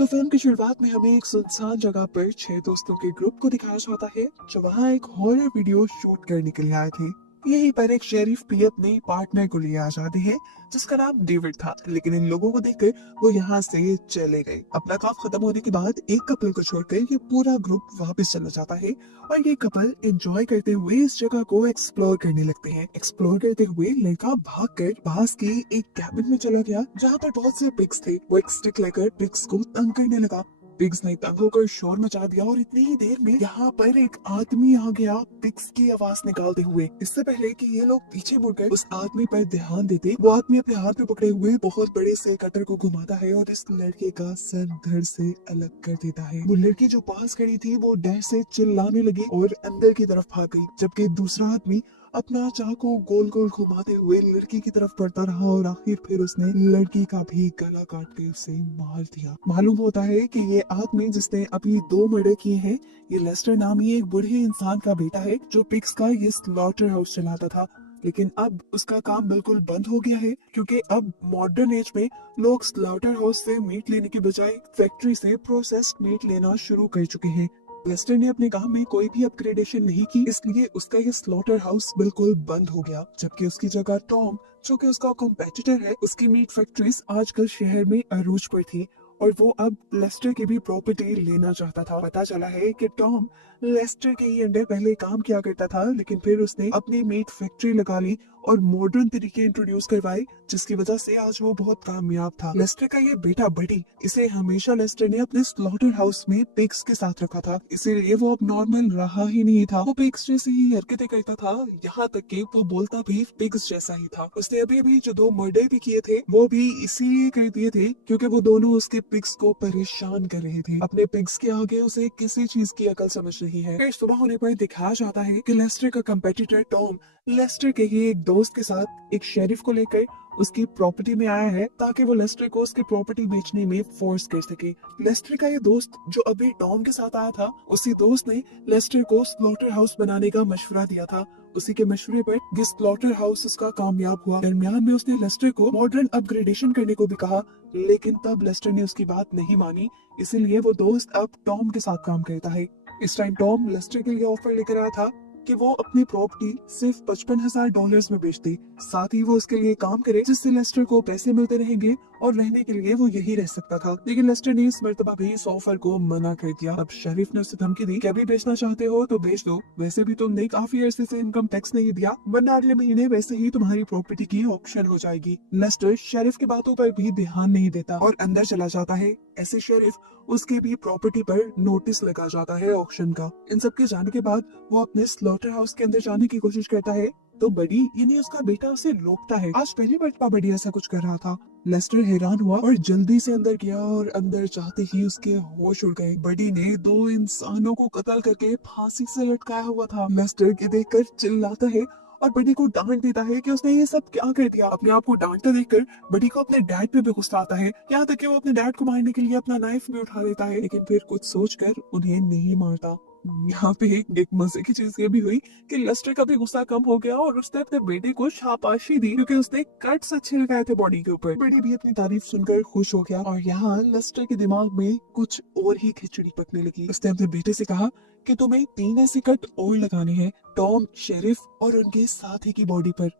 तो फिल्म की शुरुआत में हमें एक सुनसान जगह पर 6 दोस्तों के ग्रुप को दिखाया जाता है जो वहाँ एक हॉरर वीडियो शूट करने के लिए आए थे। यहीं पर एक शेरिफ भी अपने पार्टनर को लिए आ जाते हैं जिसका नाम डेविड था, लेकिन इन लोगों को देखकर वो यहाँ से चले गए। अपना काम खत्म होने के बाद एक कपल को छोड़कर ये पूरा ग्रुप वापस चला जाता है और ये कपल एंजॉय करते हुए इस जगह को एक्सप्लोर करने लगते हैं। एक्सप्लोर करते हुए लड़का भागकर पास के एक कैबिन में चला गया जहाँ पर बहुत से पिग्स थे। वो एक स्टिक लेकर पिग्स को तंग करने लगा। पिग्स ने तंग होकर शोर मचा दिया और इतनी ही देर में यहाँ पर एक आदमी आ गया पिग्स की आवाज निकालते हुए। इससे पहले कि ये लोग पीछे मुड़कर उस आदमी पर ध्यान देते, वो आदमी अपने हाथ में पकड़े हुए बहुत बड़े से कटर को घुमाता है और इस लड़के का सर धड़ से अलग कर देता है। वो लड़की जो पास खड़ी थी वो डर से चिल्लाने लगी और अंदर की तरफ भाग गई, जबकि दूसरा आदमी अपना चाकू गोल गोल घुमाते हुए लड़की की तरफ बढ़ता रहा और आखिर फिर उसने लड़की का भी गला काट के उसे मार दिया। मालूम होता है कि ये आदमी जिसने अभी 2 मर्डर किए हैं, ये लेस्टर नामी एक बूढ़े इंसान का बेटा है जो पिग्स का ये स्लॉटर हाउस चलाता था। लेकिन अब उसका काम बिल्कुल बंद हो गया है क्योंकि अब मॉडर्न एज में लोग स्लॉटर हाउस से मीट लेने के बजाय फैक्ट्री से प्रोसेस्ड मीट लेना शुरू कर चुके हैं। लेस्टर ने अपने काम में कोई भी अपग्रेडेशन नहीं की, इसलिए उसका ये स्लॉटर हाउस बिल्कुल बंद हो गया। जबकि उसकी जगह टॉम, जो कि उसका कॉम्पिटिटर है, उसकी मीट फैक्ट्रीज आजकल शहर में अरूज पर थी और वो अब लेस्टर की भी प्रॉपर्टी लेना चाहता था। पता चला है कि टॉम लेस्टर के ही अंडर पहले काम किया करता था, लेकिन फिर उसने अपनी मीट फैक्ट्री लगा ली और मॉडर्न तरीके इंट्रोड्यूस करवाए, जिसकी वजह से आज वो बहुत कामयाब था। लेस्टर का ये बेटा बडी, इसे हमेशा लेस्टर ने अपने स्लॉटर हाउस में पिग्स के साथ रखा था, इसीलिए वो अब नॉर्मल रहा ही नहीं था। वो पिग्स जैसी ही हरकतें करता था, यहाँ तक कि वो बोलता भी पिग्स जैसा ही था। उसने अभी अभी जो 2 मर्डर भी किए थे वो भी इसीलिए कर दिए थे क्योंकि वो दोनों उसके पिग्स को परेशान कर रहे थे। अपने पिग्स के आगे उसे किसी चीज की अकल समझ नहीं है। फिर सुबह होने पर दिखाया जाता है कि लेस्टर का कंपेटिटर टॉम लेस्टर के ही एक दोस्त के साथ एक शेरिफ को लेकर उसकी प्रॉपर्टी में आया है ताकि वो लेस्टर को उसकी प्रॉपर्टी बेचने में फोर्स कर सके। लेस्टर का ये दोस्त जो अभी टॉम के साथ आया था, उसी दोस्त ने लेस्टर को स्लॉटर हाउस बनाने का मशवरा दिया था। उसी के मशवरे पर ये स्लॉटर हाउस उसका कामयाब हुआ। दरमियान में उसने लेस्टर को मॉडर्न अपग्रेडेशन करने को भी कहा, लेकिन तब लेस्टर ने उसकी बात नहीं मानी, इसीलिए वो दोस्त अब टॉम के साथ काम करता है। इस टाइम टॉम लेस्टर के लिए ऑफर लेकर आया था कि वो अपनी प्रॉपर्टी सिर्फ $55,000 में बेच दे, साथ ही वो उसके लिए काम करे जिससे लेस्टर को पैसे मिलते रहेंगे और रहने के लिए वो यही रह सकता था। लेकिन लेस्टर ने इस मर्तबा भी इस ऑफर को मना कर दिया। अब शरीफ ने उसे धमकी दी कि अभी बेचना चाहते हो तो बेच दो, वैसे भी तुमने काफी अरसे से इनकम टैक्स नहीं दिया, वरना अगले महीने वैसे ही तुम्हारी प्रॉपर्टी की ऑक्शन हो जाएगी। लेस्टर शरीफ की बातों पर भी ध्यान नहीं देता और अंदर चला जाता है। ऐसे शरीफ उसकी भी प्रॉपर्टी पर नोटिस लगा जाता है ऑक्शन का। इन सब के जाने के बाद वो अपने स्लॉटर हाउस के अंदर जाने की कोशिश करता है तो बडी यानी उसका बेटा उसे रोकता है। आज पहली मर्तबा बडी ऐसा कुछ कर रहा था। लेस्टर हैरान हुआ और जल्दी से अंदर गया और अंदर जाते ही उसके होश उड़ गए। बडी ने 2 इंसानों को कत्ल करके फांसी से लटकाया हुआ था। लेस्टर के देखकर चिल्लाता है और बडी को डांट देता है कि उसने ये सब क्या कर दिया। अपने आप को डांटता देखकर बडी को अपने डैड पे भी गुस्सा आता है, यहाँ तक कि वो अपने डैड को मारने के लिए अपना नाइफ भी उठा लेता है, लेकिन फिर कुछ सोचकर उन्हें नहीं मारता। यहाँ पे एक मजे की चीज ये भी हुई कि लेस्टर का भी गुस्सा कम हो गया और उसने अपने बेटे को शाबाशी दी क्योंकि उसने कट्स अच्छे लगाए थे बॉडी के ऊपर। बेटी भी अपनी तारीफ सुनकर खुश हो गया और यहाँ लेस्टर के दिमाग में कुछ और ही खिचड़ी पकने लगी। उसने अपने बेटे से कहा कि तुम्हें 3 ऐसे कट और लगाने हैं टॉम, शेरिफ और उनके साथी की बॉडी पर।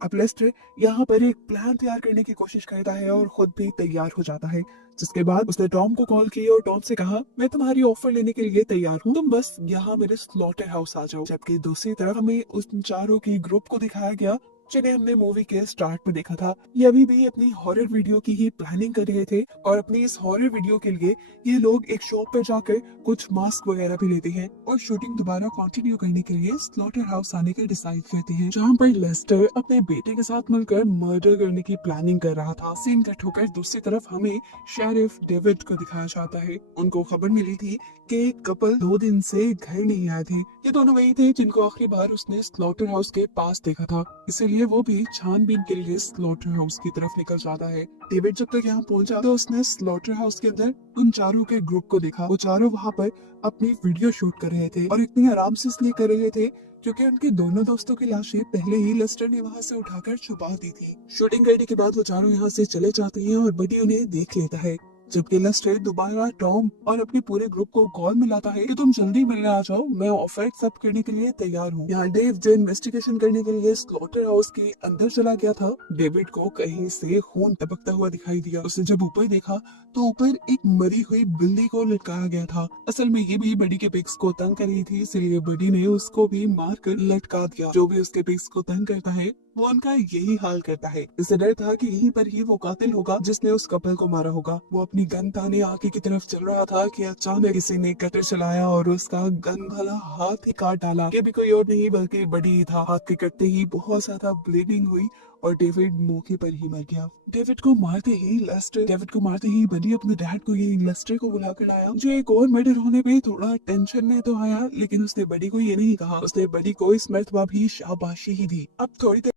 अब लेस्टर यहाँ पर एक प्लान तैयार करने की कोशिश करता है और खुद भी तैयार हो जाता है, जिसके बाद उसने टॉम को कॉल किया और टॉम से कहा मैं तुम्हारी ऑफर लेने के लिए तैयार हूँ, तुम बस यहाँ मेरे स्लॉटर हाउस आ जाओ। जबकि दूसरी तरफ हमें उन चारों की ग्रुप को दिखाया गया जिन्हें हमने मूवी के स्टार्ट में देखा था। ये अभी भी अपनी हॉरर वीडियो की ही प्लानिंग कर रहे थे और अपनी इस हॉरर वीडियो के लिए ये लोग एक शॉप पर जाकर कुछ मास्क वगैरह भी लेते हैं और शूटिंग दोबारा कंटिन्यू करने के लिए स्लॉटर हाउस आने का डिसाइड करते हैं, जहाँ पर लेस्टर अपने बेटे के साथ मिलकर मर्डर करने की प्लानिंग कर रहा था। सीन कट होकर दूसरी तरफ हमें शेरिफ डेविड को दिखाया जाता है। उनको खबर मिली थी कि एक कपल 2 दिन से घर नहीं आए थे। ये दोनों वही थे जिनको आखिरी बार उसने स्लॉटर हाउस के पास देखा था, इसलिए वो भी छानबीन के लिए स्लॉटर हाउस की तरफ निकल जाता है। डेविड जब तक यहाँ पहुंचा तो उसने स्लॉटर हाउस के अंदर उन चारों के ग्रुप को देखा। वो चारों वहाँ पर अपनी वीडियो शूट कर रहे थे और इतनी आराम से इसलिए कर रहे थे क्योंकि उनके दोनों दोस्तों की लाशें पहले ही लेस्टर ने वहां से उठाकर छुपा दी थी। शूटिंग करने के बाद वो चारों यहाँ से चले जाते हैं और बडी उन्हें देख लेता है, जबकि लेस्टर दोबारा टॉम और अपने पूरे ग्रुप को कॉल मिलाता है कि तुम जल्दी मिलने आ जाओ, मैं ऑफर एक्सेप्ट करने के लिए तैयार हूँ। यहाँ डेव जो इन्वेस्टिगेशन करने के लिए स्लॉटर हाउस के अंदर चला गया था, डेविड को कहीं से खून टपकता हुआ दिखाई दिया। उसने जब ऊपर देखा तो ऊपर एक मरी हुई बिल्ली को लटकाया गया था। असल में ये भी बडी के पिग्स को तंग कर रही थी, इसलिए बडी ने उसको भी मार कर लटका दिया। जो भी उसके पिग्स को तंग करता है वो उनका यही हाल करता है। इसे डर था कि यहीं पर ही वो कातिल होगा जिसने उस कपल को मारा होगा। वो अपनी गन ताने आगे की तरफ चल रहा था कि अचानक किसी ने कटर चलाया और उसका गन वाला हाथ ही काट डाला। ये भी कोई और नहीं बल्कि बडी ही था। हाथ के कटते ही बहुत ज्यादा ब्लीडिंग हुई और डेविड मौके पर ही मर गया। डेविड को मारते ही बडी अपने डैड को ये लेस्टर को बुला कर लाया, जो एक और मर्डर होने पे थोड़ा टेंशन में तो आया, लेकिन उसने बडी को ये नहीं कहा। उसने बडी को इस मर्तबा भी शाबाशी ही दी। अब थोड़ी देर